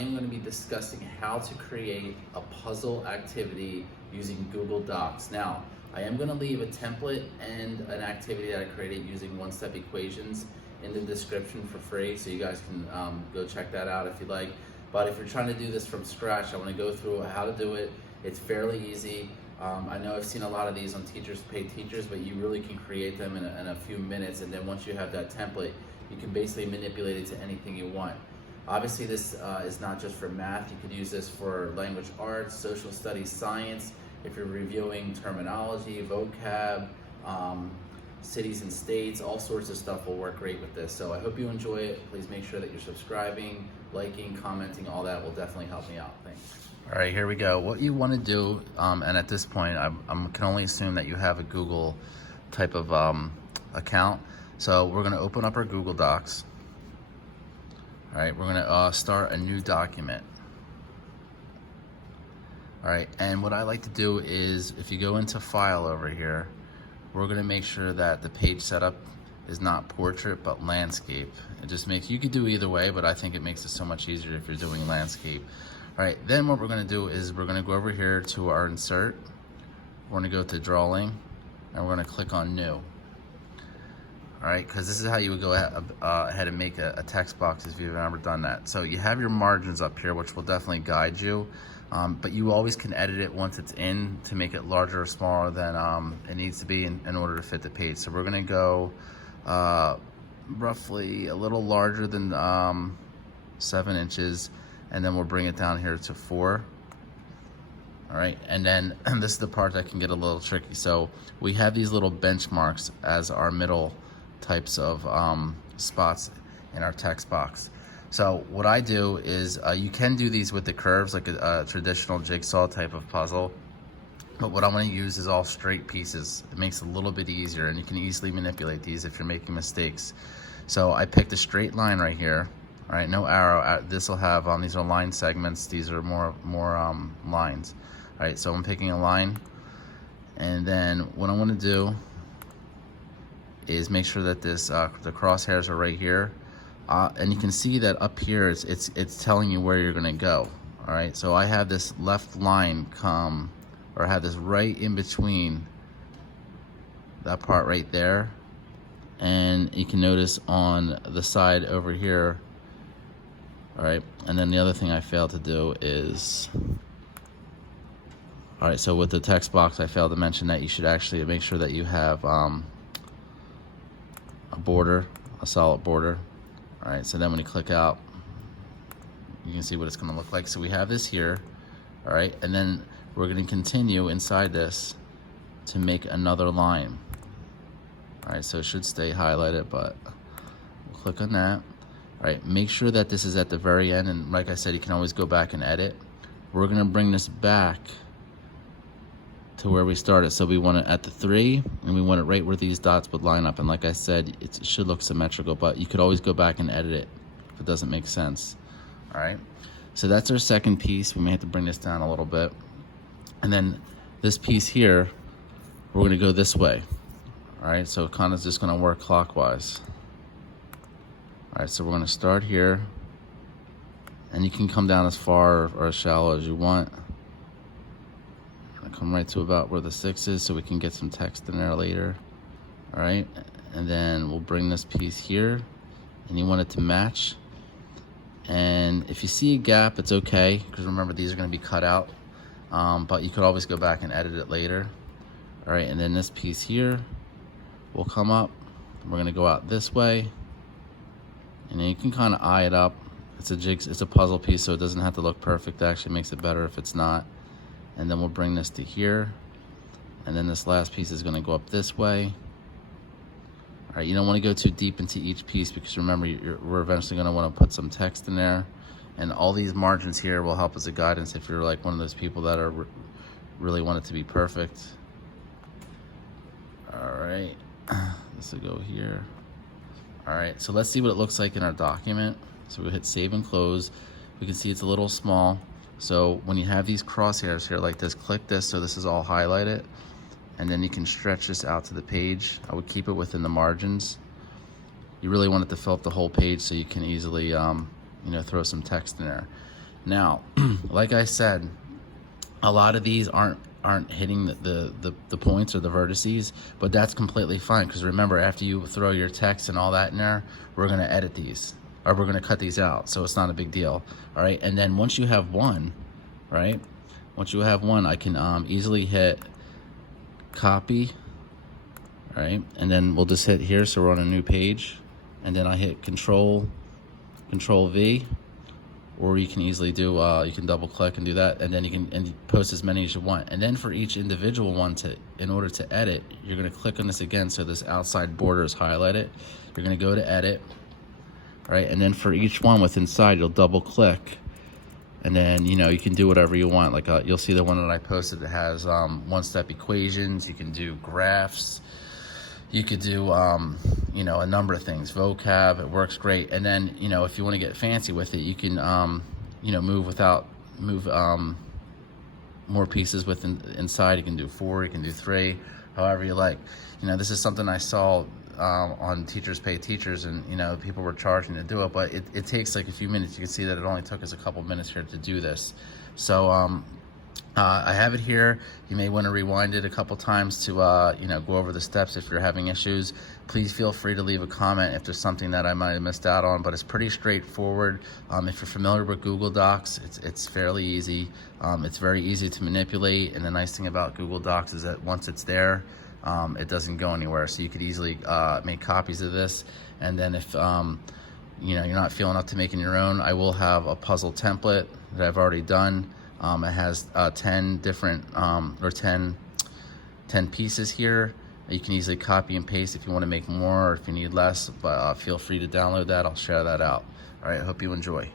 am going to be discussing how to create a puzzle activity using Google Docs. Now, I am going to leave a template and an activity that I created using one-step equations in the description for free, so you guys can go check that out if you like. But if you're trying to do this from scratch, I want to go through how to do it. It's fairly easy. I know I've seen a lot of these on paid teachers, but you really can create them in a few minutes, and then once you have that template, you can basically manipulate it to anything you want. Obviously, this is not just for math. You could use this for language arts, social studies, science. If you're reviewing terminology, vocab, cities and states, all sorts of stuff will work great with this. So I hope you enjoy it. Please make sure that you're subscribing, liking, commenting, all that will definitely help me out. Thanks. All right, here we go. What you want to do, and at this point, I can only assume that you have a Google type of account. So we're going to open up our Google Docs. All right, we're going to start a new document. All right, and what I like to do is, if you go into File over here, we're going to make sure that the page setup is not portrait but landscape. It just makes, you could do either way, but I think it makes it so much easier if you're doing landscape. All right, then what we're going to do is we're going to go over here to our insert. We're going to go to drawing, and we're going to click on new. All right, because this is how you would go ahead and make a text box if you've ever done that. So you have your margins up here, which will definitely guide you, but you always can edit it once it's in to make it larger or smaller than it needs to be in order to fit the page. So we're going to go roughly a little larger than 7 inches, and then we'll bring it down here to 4. All right, and then this is the part that can get a little tricky. So we have these little benchmarks as our middle types of spots in our text box. So what I do is, you can do these with the curves like a traditional jigsaw type of puzzle, but what I'm going to use is all straight pieces. It makes it a little bit easier, and you can easily manipulate these if you're making mistakes. So I picked a straight line right here. All right, no arrow. This will have these are line segments. These are more lines. All right, so I'm picking a line, and then what I want to do is make sure that this the crosshairs are right here, and you can see that up here it's telling you where you're going to go. All right, so I have this left line come, or I have this right in between that part right there, and you can notice on the side over here. All right, and then the other thing I failed to do is, all right, so with the text box, I failed to mention that you should actually make sure that you have a border, a solid border. All right, so then when you click out, you can see what it's going to look like. So we have this here, all right, and then we're going to continue inside this to make another line. All right, so it should stay highlighted, but we'll click on that. All right, make sure that this is at the very end, and like I said, you can always go back and edit. We're going to bring this back to where we started. So we want it at the 3, and we want it right where these dots would line up. And like I said, it should look symmetrical, but you could always go back and edit it if it doesn't make sense. All right, so that's our second piece. We may have to bring this down a little bit. And then this piece here, we're going to go this way. All right, so kind of just going to work clockwise. All right, so we're going to start here, and you can come down as far or as shallow as you want. Come right to about where the 6 is, so we can get some text in there later. All right, and then we'll bring this piece here, and you want it to match. And if you see a gap, it's okay, because remember, these are going to be cut out, but you could always go back and edit it later. All right, and then this piece here will come up. We're going to go out this way, and then you can kind of eye it up. It's a puzzle piece, so it doesn't have to look perfect. It actually makes it better if it's not. And then we'll bring this to here, and then this last piece is going to go up this way. All right, you don't want to go too deep into each piece, because remember, we're eventually going to want to put some text in there, and all these margins here will help as a guidance if you're like one of those people that are really want it to be perfect. All right, this will go here. All right, so let's see what it looks like in our document. So we'll hit save and close. We can see it's a little small. So when you have these crosshairs here like this, click this so this is all highlighted, and then you can stretch this out to the page. I would keep it within the margins. You really want it to fill up the whole page so you can easily throw some text in there. Now, like I said, a lot of these aren't hitting the points or the vertices, but that's completely fine, because remember, after you throw your text and all that in there, we're going to edit these, or we're going to cut these out, so it's not a big deal. All right, and then once you have one, right, once you have one, I can easily hit copy, right, and then we'll just hit here, so we're on a new page, and then I hit control V, or you can easily do, you can double click and do that, and then you can post as many as you want. And then for each individual one, in order to edit, you're gonna click on this again, so this outside border is highlighted. You're gonna go to edit, right? And then for each one with inside, you'll double click, and then, you know, you can do whatever you want. Like you'll see the one that I posted that has one-step equations. You can do graphs. You could do, you know, a number of things. Vocab, it works great. And then, you know, if you want to get fancy with it, you can, you know, move more pieces inside. You can do 4, you can do 3, however you like. You know, this is something I saw on Teachers Pay Teachers, and, you know, people were charging to do it, but it takes like a few minutes. You can see that it only took us a couple minutes here to do this. So, I have it here. You may want to rewind it a couple times to, you know, go over the steps if you're having issues. Please feel free to leave a comment if there's something that I might have missed out on, but it's pretty straightforward. If you're familiar with Google Docs, it's fairly easy. It's very easy to manipulate, and the nice thing about Google Docs is that once it's there, it doesn't go anywhere. So you could easily make copies of this, and then if you know, you're not feeling up to making your own, I will have a puzzle template that I've already done. It has 10 different, or 10 pieces here. You can easily copy and paste if you want to make more, or if you need less, but feel free to download that. I'll share that out. All right, I hope you enjoy.